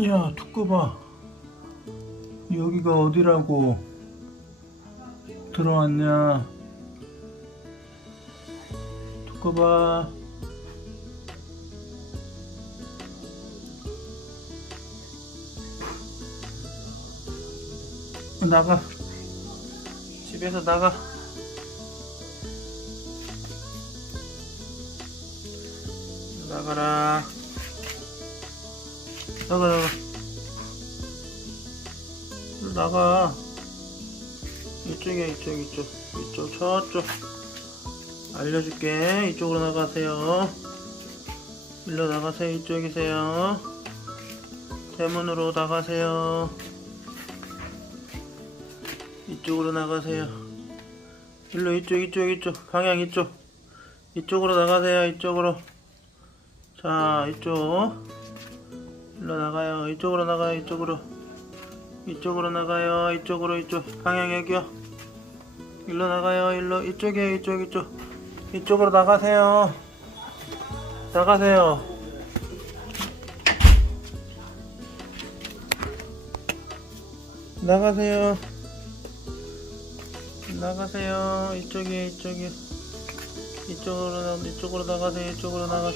야, 두꺼봐. 여기가 어디라고 들어왔냐? 두꺼봐. 나가. 집에서 나가. 나가라. 나가, 나가. 일로 나가. 이쪽이야, 이쪽, 이쪽. 이쪽, 저쪽. 알려줄게. 이쪽으로 나가세요. 일로 나가세요. 이쪽이세요. 대문으로 나가세요. 이쪽으로 나가세요. 일로 이쪽, 이쪽, 이쪽. 방향 이쪽. 이쪽으로 나가세요. 이쪽으로. 자, 이쪽. 일로 나가요. 이쪽으로 나가요. 이쪽으로. 이쪽으로 나가요. 이쪽으로 이쪽. 방향 여기요. 일로 나가요. 일로 이쪽이에요. 이쪽 이쪽. 이쪽으로 나가세요. 나가세요. 나가세요. 나가세요. 이쪽이에요. 이쪽이요. 이쪽으로 나 이쪽으로 나가세요. 이쪽으로 나가.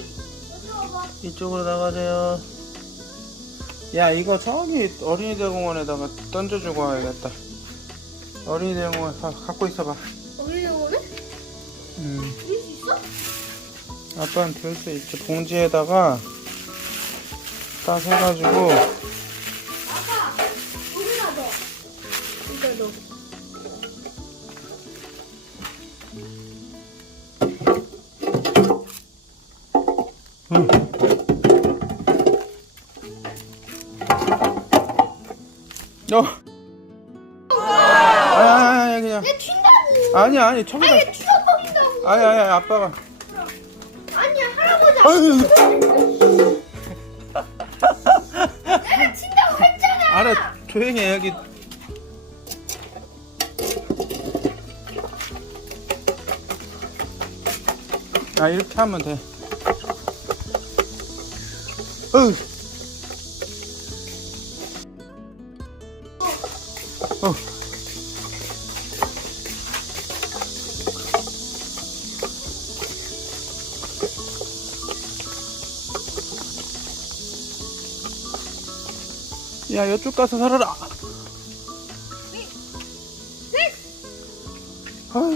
이쪽으로 나가세요. 야 이거 저기 어린이 대 공원에다가 던져주고 와야겠다 어린이 대 공원 가, 갖고 있어봐 어린이원에? 음, 들을 수 있어? 아빠는 들 수 있지 봉지에다가 딱 해가지고 아빠, 거기다 넣어. 이거 넣어. 어 아니 아니 아니 그냥 얘 튄다고. 아니 아니 저기다 얘 튀어버린다고. 아니 아니 아빠가 아니야, 할아버지. 아유 내가 튄다고 했잖아. 알아 조용히 해 여기 아 이렇게 하면 돼 어휴 어. 야, 이쪽 가서 살아라. 아휴.